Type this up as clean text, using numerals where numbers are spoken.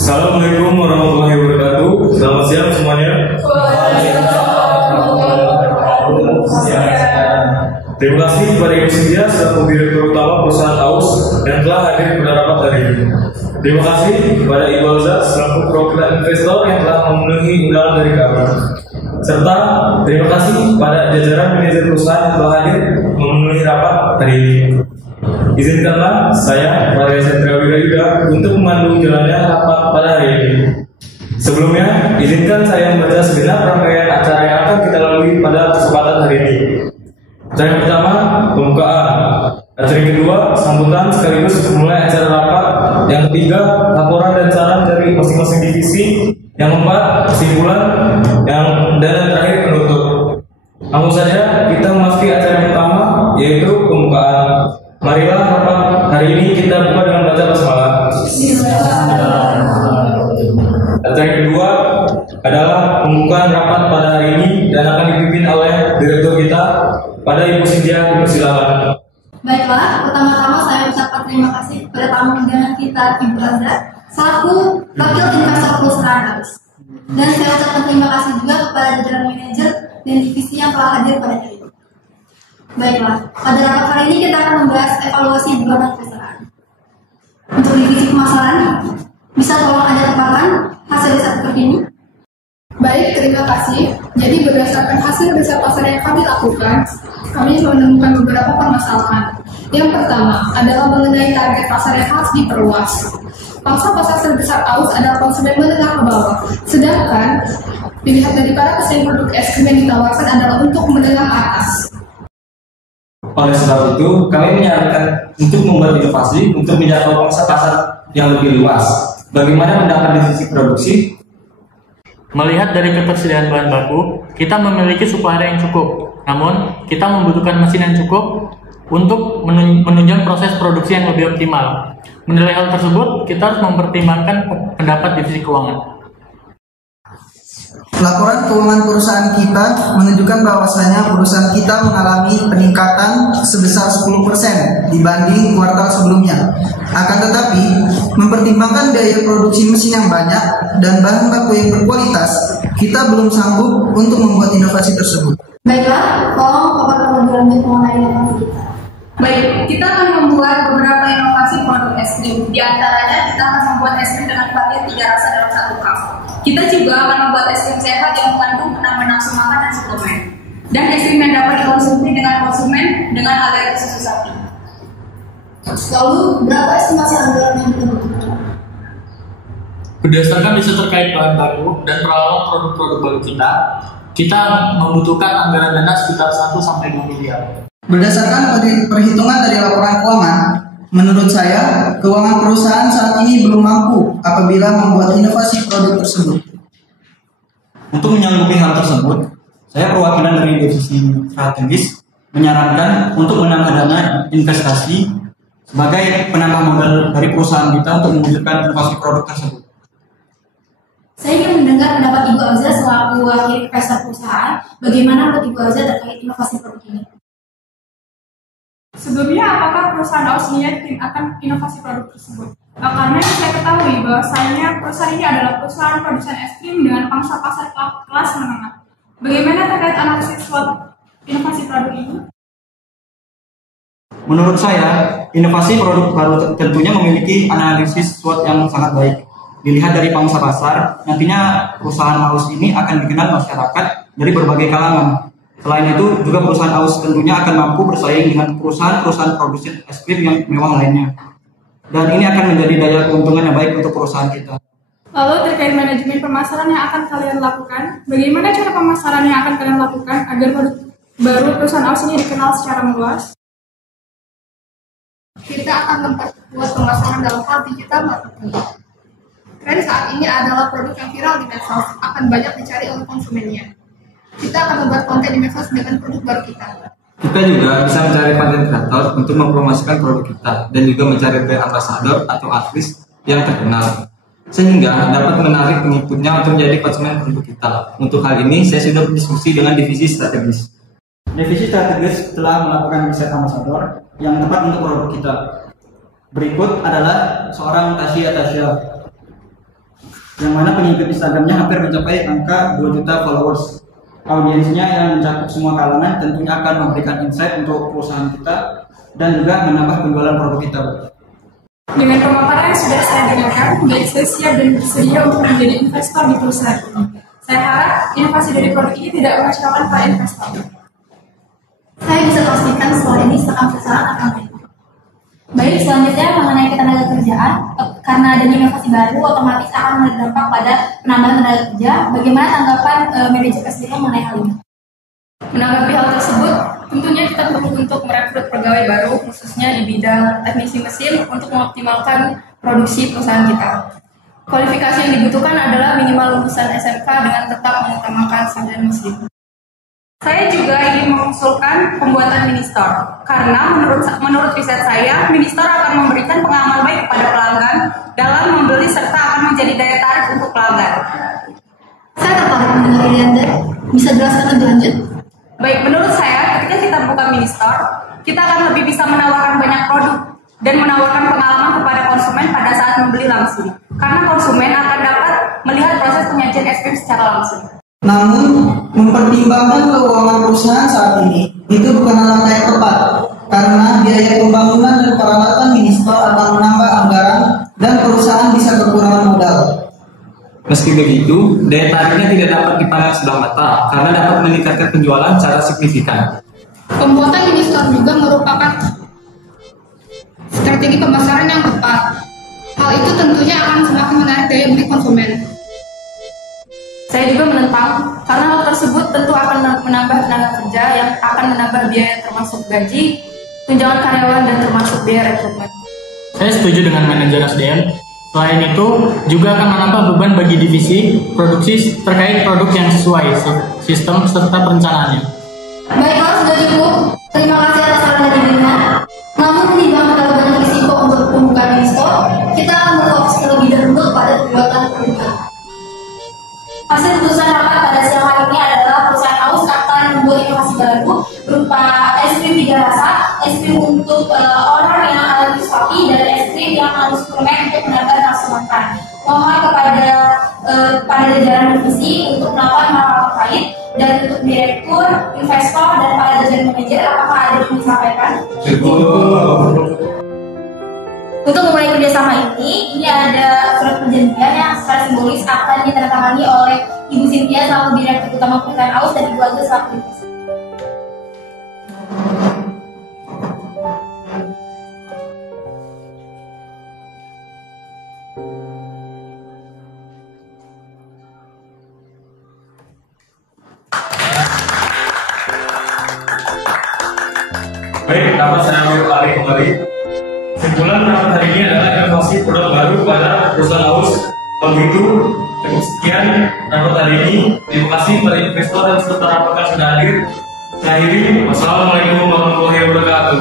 Assalamualaikum warahmatullahi wabarakatuh. Selamat siang semuanya. Terima kasih kepada Ibu Cynthia selaku Direktur Utama Perusahaan AUS yang telah hadir pada rapat hari ini. Terima kasih kepada Ibu Alza selaku perwakilan investor yang telah memenuhi undangan dari kami. Serta terima kasih kepada jajaran manajer perusahaan yang telah hadir memenuhi rapat hari ini. Izinkanlah saya, Maria Sandra Wirayuda, untuk memandu jalannya rapat pada hari ini. Sebelumnya, izinkan saya membaca segenap rangkaian acara yang akan kita lalui pada kesempatan hari ini. Acara yang pertama, pembukaan. Acara yang kedua, sambutan sekaligus memulai acara rapat. Yang ketiga, laporan dan saran dari masing-masing divisi. Yang keempat, kesimpulan. Dan yang terakhir, penutup. Langsung saja kita memasuki acara yang pertama, yaitu pembukaan. Marilah rapat hari ini kita buka dengan baca basmalah. Acara yang kedua adalah pembukaan rapat pada hari ini dan akan dipimpin oleh direktur kita, pada Ibu Cynthia. Persilakan. Baiklah, pertama-tama saya ucapkan terima kasih kepada tamu undangan kita, Ibu Alza, selaku wakil investor perusahaan AUS. Dan saya ucapkan terima kasih juga kepada jajaran manajer dan divisi yang telah hadir pada hari ini. Baiklah, pada rapat hari ini kita akan membahas evaluasi bulanan perusahaan. Untuk divisi pemasaran, bisa tolong ada tempakan hasil riset terkini? Baik, terima kasih. Jadi berdasarkan hasil riset pasar yang kami lakukan, kami menemukan beberapa permasalahan. Yang pertama adalah mengenai target pasar yang harus diperluas. Pangsa pasar terbesar AUS adalah konsumen menengah ke bawah, sedangkan pilihan dari para pesaing produk es krim yang ditawarkan adalah untuk menengah ke atas. Oleh sebab itu, kami menyarankan untuk membuat inovasi untuk menjangkau pangsa pasar yang lebih luas. Bagaimana pendapat di sisi produksi? Melihat dari ketersediaan bahan baku, kita memiliki supplier yang cukup. Namun, kita membutuhkan mesin yang cukup untuk menunjang proses produksi yang lebih optimal. Menilai hal tersebut, kita harus mempertimbangkan pendapat divisi keuangan. Laporan keuangan perusahaan kita menunjukkan bahwasanya perusahaan kita mengalami peningkatan sebesar 10% dibanding kuartal sebelumnya. Akan tetapi, mempertimbangkan biaya produksi mesin yang banyak dan bahan baku yang berkualitas, kita belum sanggup untuk membuat inovasi tersebut. Baiklah, tolong paparkan lebih lanjut mengenai inovasi kita. Baik, kita akan membuat beberapa inovasi produk es krim. Di antaranya, kita akan membuat es krim dengan varian 3 rasa dalam 1 cup. Kita juga akan membuat es krim sehat yang mengandung penambah nafsu makan dan suplemen. Dan es krim yang dapat dikonsumsi dengan konsumen dengan alergi susu sapi. Lalu, berapa estimasi anggaran yang dibutuhkan? Berdasarkan riset terkait bahan baku dan peralatan produk-produk baru kita membutuhkan anggaran dana sekitar 1-2 miliar. Berdasarkan perhitungan dari laporan keuangan, menurut saya, keuangan perusahaan saat ini belum mampu apabila membuat inovasi produk tersebut. Untuk menyanggupi hal tersebut, saya perwakilan dari divisi strategis menyarankan untuk menambah dana investasi sebagai penambah modal dari perusahaan kita untuk mewujudkan inovasi produk tersebut. Saya ingin mendengar pendapat Ibu Alza selaku wakil investor perusahaan. Bagaimana menurut Ibu Alza terkait inovasi produk ini? Sebelumnya, apakah perusahaan AUS yakin akan inovasi produk tersebut? Karena yang saya ketahui bahwasanya perusahaan ini adalah perusahaan produsen es krim dengan pangsa pasar kelas menengah. Bagaimana terkait analisis SWOT inovasi produk ini? Menurut saya, inovasi produk baru tentunya memiliki analisis SWOT yang sangat baik. Dilihat dari pangsa pasar, nantinya perusahaan AUS ini akan dikenal masyarakat dari berbagai kalangan. Selain itu, juga perusahaan AUS tentunya akan mampu bersaing dengan perusahaan-perusahaan produsen es krim yang mewah lainnya. Dan ini akan menjadi daya keuntungan yang baik untuk perusahaan kita. Lalu terkait manajemen pemasaran yang akan kalian lakukan, bagaimana cara pemasaran yang akan kalian lakukan agar baru perusahaan AUS ini dikenal secara meluas? Kita akan memperkuat pemasaran dalam hal digital marketing. Tren saat ini adalah produk yang viral di medsos, akan banyak dicari oleh konsumennya. Kita akan membuat konten di medsos dengan produk baru kita. Kita juga bisa mencari konten kreator untuk mempromosikan produk kita dan juga mencari brand ambassador atau artis yang terkenal sehingga dapat menarik pengikutnya untuk menjadi konsumen produk kita. Untuk hal ini, saya sudah berdiskusi dengan divisi strategis. Divisi strategis telah melakukan riset ambassador yang tepat untuk produk kita. Berikut adalah seorang Tasya. yang mana pengikut Instagramnya hampir mencapai angka 2 juta followers. Audiensnya yang mencakup semua kalangan tentunya akan memberikan insight untuk perusahaan kita dan juga menambah penjualan produk kita. Dengan pemaparan yang sudah saya dengarkan, baik saya siap dan bersedia untuk menjadi investor di perusahaan ini. Saya harap inovasi dari produk ini tidak mengecewakan para investor. Saya bisa pastikan setelah ini saham perusahaan akan naik. Baik, selanjutnya mengenai ketenaga kerjaan, karena adanya inovasi baru, otomatis akan berdampak pada penambahan tenaga kerja. Bagaimana tanggapan manajer SDM mengenai hal ini? Menanggapi hal tersebut, tentunya kita perlu untuk merekrut pegawai baru, khususnya di bidang teknisi mesin untuk mengoptimalkan produksi perusahaan kita. Kualifikasi yang dibutuhkan adalah minimal lulusan SMK dengan tetap mengutamakan sarjana mesin. Saya juga ingin mengusulkan pembuatan mini store, karena menurut riset saya, mini store akan memberikan pengalaman baik kepada pelanggan dalam membeli serta akan menjadi daya tarik untuk pelanggan. Saya tertarik mendengar ide Anda. Bisa jelaskan lebih lanjut? Baik, menurut saya, ketika kita buka mini store, kita akan lebih bisa menawarkan banyak produk dan menawarkan pengalaman kepada konsumen pada saat membeli langsung, karena konsumen akan dapat melihat proses penyajian es krim secara langsung. Namun, mempertimbangkan keuangan perusahaan saat ini itu bukanlah langkah yang tepat, karena biaya pembangunan dan perawatan mini store akan menambah anggaran dan perusahaan bisa kekurangan modal. Meski begitu, daya tariknya tidak dapat dipandang sebelah mata karena dapat meningkatkan penjualan secara signifikan. Pembuatan mini store juga merupakan strategi pemasaran yang tepat. Hal itu tentunya akan semakin menarik daya beli konsumen. Saya juga menentang, karena hal tersebut tentu akan menambah tenaga kerja yang akan menambah biaya termasuk gaji, tunjangan karyawan, dan termasuk biaya rekrutmen. Saya setuju dengan manajer SDM. Selain itu, juga akan menambah beban bagi divisi produksi terkait produk yang sesuai sistem serta perencanaannya. Baiklah, sudah cukup. Terima kasih atas saran dari Dina. Namun, tidak terlalu banyak risiko untuk pembukaan mini store, kita akan berfokus terlebih dahulu pada pembuatan produk. Hasil putusan rapat pada siang hari ini adalah perusahaan Aus akan membuat inovasi baru berupa es krim 3 rasa, es krim untuk orang yang alergi sapi, dan es krim yang mengandung suplemen untuk menambah nafsu makan. Mohon kepada jajaran divisi untuk melakukan hal terkait, dan untuk direktur, investor, dan para jajaran manajer, apakah ada yang disampaikan? Untuk memulai kerjasama ini ada surat perjanjian yang secara simbolis akan ditandatangani oleh Ibu Cynthia selaku Direktur Utama Perusahaan Aus dan Ibu Agus selaku investor. Baik, dapat saya ambil alih kembali. Kesimpulan rapat hari ini adalah inovasi produk baru pada perusahaan Aus. Kalau begitu, sekian rapat hari ini. Terima kasih pada investor dan serta rapat yang sudah hadir. Saya akhiri. Wassalamualaikum warahmatullahi wabarakatuh.